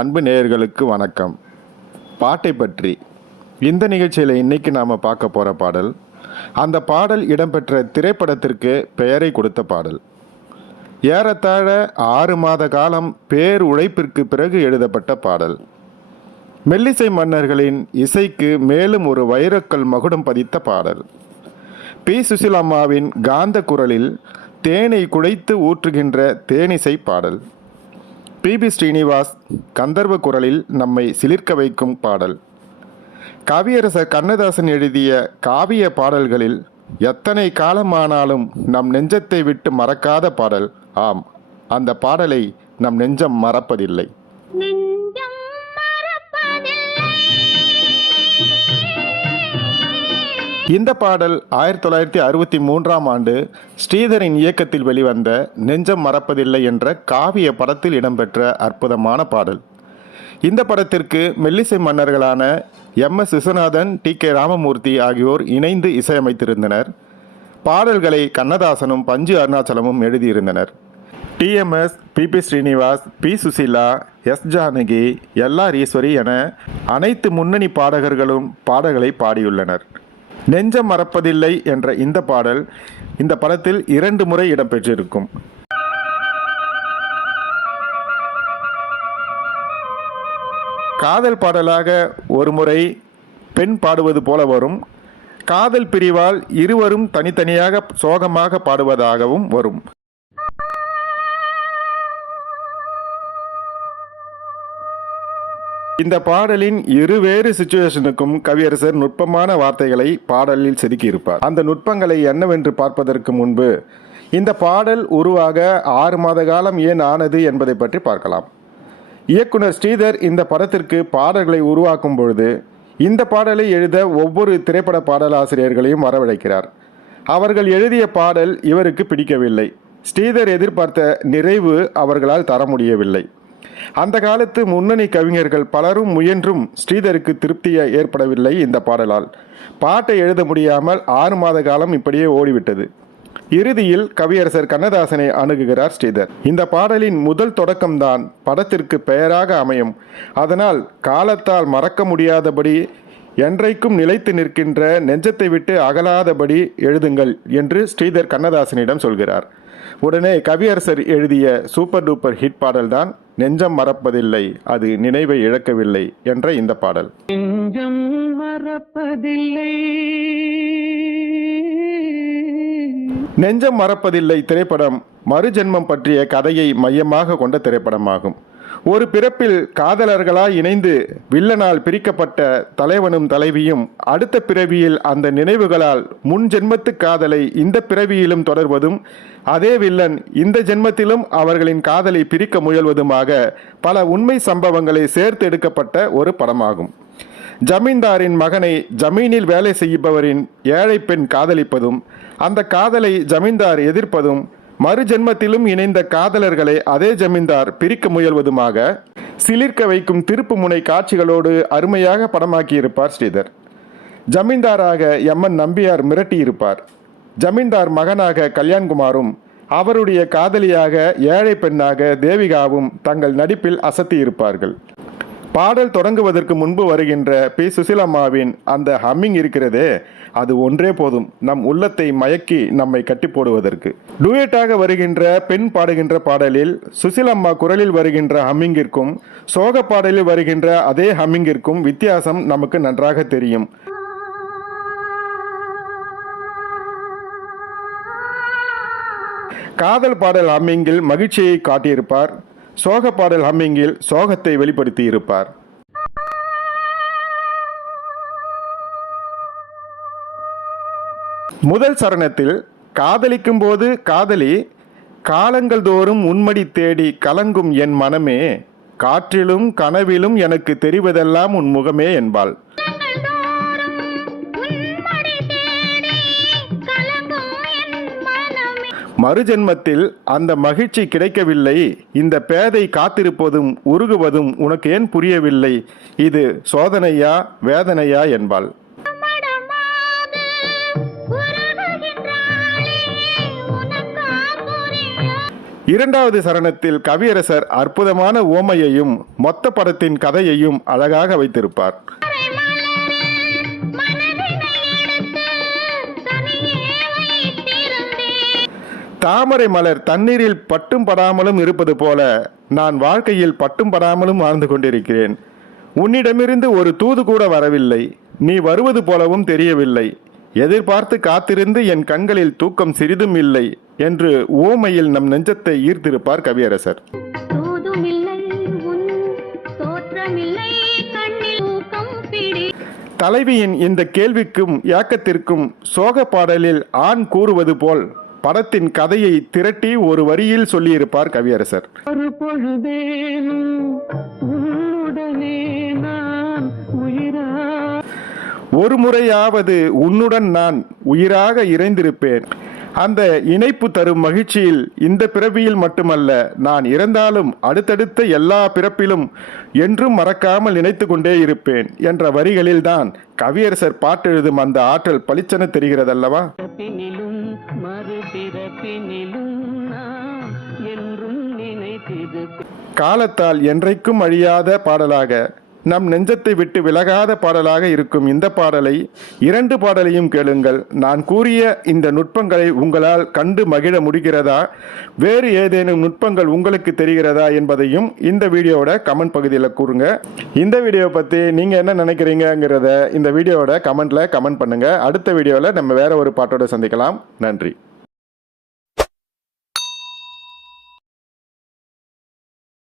அன்பு நேயர்களுக்கு வணக்கம். பாட்டை பற்றி இந்த நிகழ்ச்சியில் இன்னைக்கு நாம் பார்க்க போகிற பாடல், அந்த பாடல் இடம்பெற்ற திரைப்படத்திற்கு பெயரை கொடுத்த பாடல். ஏறத்தாழ 6 மாத காலம் பேர் உழைப்பிற்கு பிறகு எழுதப்பட்ட பாடல். மெல்லிசை மன்னர்களின் இசைக்கு மேலும் ஒரு வைரக்கல் மகுடம் பதித்த பாடல். பி. சுசிலம்மாவின் காந்த குரலில் தேனை குழைத்து ஊற்றுகின்ற தேனிசை பாடல். பி. ஸ்ரீனிவாஸ் கந்தர்வ குரலில் நம்மை சிலிர்க்க வைக்கும் பாடல். கவியரசர் கண்ணதாசன் எழுதிய காவிய பாடல்களில் எத்தனை காலமானாலும் நம் நெஞ்சத்தை விட்டு மறக்காத பாடல். ஆம், அந்த பாடலை நம் நெஞ்சம் மறப்பதில்லை. இந்த பாடல் 1963ஆம் ஆண்டு ஸ்ரீதரின் இயக்கத்தில் வெளிவந்த நெஞ்சம் மறப்பதில்லை என்ற காவிய படத்தில் இடம்பெற்ற அற்புதமான பாடல். இந்த படத்திற்கு மெல்லிசை மன்னர்களான எம்.எஸ். விஸ்வநாதன், டி.கே. ராமமூர்த்தி ஆகியோர் இணைந்து இசையமைத்திருந்தனர். பாடல்களை கண்ணதாசனும் பஞ்சு அருணாச்சலமும் எழுதியிருந்தனர். T M S., P. Srinivas, P. Susheela, S. Janaki, L R. Eswari என அனைத்து முன்னணி பாடகர்களும் பாடல்களை பாடியுள்ளனர். நெஞ்சம் மறப்பதில்லை என்ற இந்த பாடல் இந்த படத்தில் 2 முறை இடம்பெற்றிருக்கும். காதல் பாடலாக ஒரு முறை பெண் பாடுவது போல வரும். காதல் பிரிவால் இருவரும் தனித்தனியாக சோகமாக பாடுவதாகவும் வரும். இந்த பாடலின் இருவேறு சிச்சுவேஷனுக்கும் கவியரசர் நுட்பமான வார்த்தைகளை பாடலில் செதுக்கியிருப்பார். அந்த நுட்பங்களை என்னவென்று பார்ப்பதற்கு முன்பு இந்த பாடல் உருவாக 6 மாத காலம் ஏன் ஆனது என்பதை பற்றி பார்க்கலாம். இயக்குனர் ஸ்ரீதர் இந்த படத்திற்கு பாடல்களை உருவாக்கும் பொழுது இந்த பாடலை எழுத ஒவ்வொரு திரைப்பட பாடலாசிரியர்களையும் வரவழைக்கிறார். அவர்கள் எழுதிய பாடல் இவருக்கு பிடிக்கவில்லை. ஸ்ரீதர் எதிர்பார்த்த நிறைவு அவர்களால் தர முடியவில்லை. அந்த காலத்து முன்னணி கவிஞர்கள் பலரும் முயன்றும் ஸ்ரீதருக்கு திருப்தியை ஏற்படவில்லை. இந்த பாடலால் பாட்டை எழுத முடியாமல் 6 மாத காலம் இப்படியே ஓடிவிட்டது. இறுதியில் கவியரசர் கண்ணதாசனை அணுகுகிறார் ஸ்ரீதர். இந்த பாடலின் முதல் தொடக்கம்தான் படத்திற்கு பெயராக அமையும். அதனால் காலத்தால் மறக்க முடியாதபடி, என்றைக்கும் நிலைத்து நிற்கின்ற, நெஞ்சத்தை விட்டு அகலாதபடி எழுதுங்கள் என்று ஸ்ரீதர் கண்ணதாசனிடம் சொல்கிறார். உடனே கவியரசர் எழுதிய சூப்பர் டூப்பர் ஹிட் பாடல்தான் நெஞ்சம் மறப்பதில்லை, அது நினைவை இழக்கவில்லை என்ற இந்த பாடல். நெஞ்சம் மறப்பதில்லை. நெஞ்சம் மறப்பதில்லை திரைப்படம் மறுஜென்மம் பற்றிய கதையை மையமாக கொண்ட திரைப்படமாகும். ஒரு பிறப்பில் காதலர்களாய் இணைந்து வில்லனால் பிரிக்கப்பட்ட தலைவனும் தலைவியும் அடுத்த பிறவியில் அந்த நினைவுகளால் முன் ஜென்மத்து காதலை இந்த பிறவியிலும் தொடர்வதும், அதே வில்லன் இந்த ஜென்மத்திலும் அவர்களின் காதலை பிரிக்க முயல்வதுமாக பல உண்மை சம்பவங்களை சேர்த்து எடுக்கப்பட்ட ஒரு படமாகும். ஜமீன்தாரின் மகனை ஜமீனில் வேலை செய்பவரின் ஏழை பெண் காதலிப்பதும், அந்த காதலை ஜமீன்தார் எதிர்ப்பதும், மறுஜென்மத்திலும் இணைந்த காதலர்களை அதே ஜமீன்தார் பிரிக்க முயல்வதுமாக சிலிர்க்க வைக்கும் திருப்பு முனை காட்சிகளோடு அருமையாக படமாக்கியிருப்பார் ஸ்ரீதர். ஜமீன்தாராக எம்.என். நம்பியார் மிரட்டியிருப்பார். ஜமீன்தார் மகனாக கல்யாண்குமாரும் அவருடைய காதலியாக ஏழை பெண்ணாக தேவிகாவும் தங்கள் நடிப்பில் அசத்தியிருப்பார்கள். பாடல் தொடங்குவதற்கு முன்பு வருகின்ற பி. சுசிலம்மாவின் அந்த ஹம்மிங் இருக்கிறதே, அது ஒன்றே போதும் நம் உள்ளத்தை மயக்கி நம்மை கட்டி போடுவதற்கு. டூயட்டாக வருகின்ற பெண் பாடுகின்ற பாடலில் சுசிலம்மா குரலில் வருகின்ற ஹம்மிங்கிற்கும் சோக பாடலில் வருகின்ற அதே ஹம்மிங்கிற்கும் வித்தியாசம் நமக்கு நன்றாக தெரியும். காதல் பாடல் ஹம்மிங்கில் மகிழ்ச்சியை காட்டியிருப்பார். சோக பாடல் ஹம்மிங்கில் சோகத்தை வெளிப்படுத்தி இருப்பார். முதல் சரணத்தில் காதலிக்கும் போது காதலி, காலங்கள் தோறும் உன்மடி தேடி கலங்கும் என் மனமே, காற்றிலும் கனவிலும் எனக்கு தெரிவதெல்லாம் உன் முகமே என்பாள். மறுஜென்மத்தில் அந்த மகிழ்ச்சி கிடைக்கவில்லை, இந்த பேதை காத்திருப்பதும் உருகுவதும் உனக்கு ஏன் புரியவில்லை, இது சோதனையா வேதனையா என்பாள். இரண்டாவது சரணத்தில் கவியரசர் அற்புதமான உவமையையும் மொத்த படத்தின் கதையையும் அழகாக வைத்திருப்பார். தாமரை மலர் தண்ணீரில் பட்டும் படாமலும் இருப்பது போல நான் வாழ்க்கையில் பட்டும் படாமலும் வாழ்ந்து கொண்டிருக்கிறேன். உன்னிடமிருந்து ஒரு தூது கூட வரவில்லை. நீ வருவது போலவும் தெரியவில்லை. எதிர்பார்த்து காத்திருந்து என் கண்களில் தூக்கம் சிறிதும் இல்லை என்று உவமையில் நம் நெஞ்சத்தை ஈர்த்திருப்பார் கவியரசர். தலைவியின் இந்த கேள்விக்கும் ஏக்கத்திற்கும் சோக பாடலில் ஆண் கூறுவது போல் படத்தின் கதையை திரட்டி ஒரு வரியில் சொல்லியிருப்பார் கவியரசர். ஒரு பொழுதேனும் உன்னுடனே நான் உயிரா ஒரு முறையாவது உன்னுடன் நான் உயிராக இறைந்திருப்பேன். அந்த இணைப்பு தரும் மகிழ்ச்சியில் இந்த பிறவியில் மட்டுமல்ல, நான் இறந்தாலும் அடுத்தடுத்த எல்லா பிறப்பிலும் என்றும் மறக்காமல் நினைத்து கொண்டே இருப்பேன் என்ற வரிகளில்தான் கவியரசர் பாட்டெழுதும் அந்த ஆற்றல் பளிச்சென தெரிகிறதல்லவா? பிறப்பினிலும் மறுபிறப்பினிலும் நான் என்றும் நினைத்திரு. காலத்தால் என்றைக்கும் அழியாத பாடலாக, நம் நெஞ்சத்தை விட்டு விலகாத பாடலாக இருக்கும் இந்த பாடலை, இரண்டு பாடலையும் கேளுங்கள். நான் கூறிய இந்த நுட்பங்களை உங்களால் கண்டு மகிழ முடிகிறதா, வேறு ஏதேனும் நுட்பங்கள் உங்களுக்கு தெரிகிறதா என்பதையும் இந்த வீடியோவோட கமெண்ட் பகுதியில் கூறுங்க. இந்த வீடியோ பற்றி நீங்கள் என்ன நினைக்கிறீங்கிறத இந்த வீடியோவோட கமெண்ட்டில் கமெண்ட் பண்ணுங்கள். அடுத்த வீடியோவில் நம்ம வேற ஒரு பாட்டோட சந்திக்கலாம். நன்றி.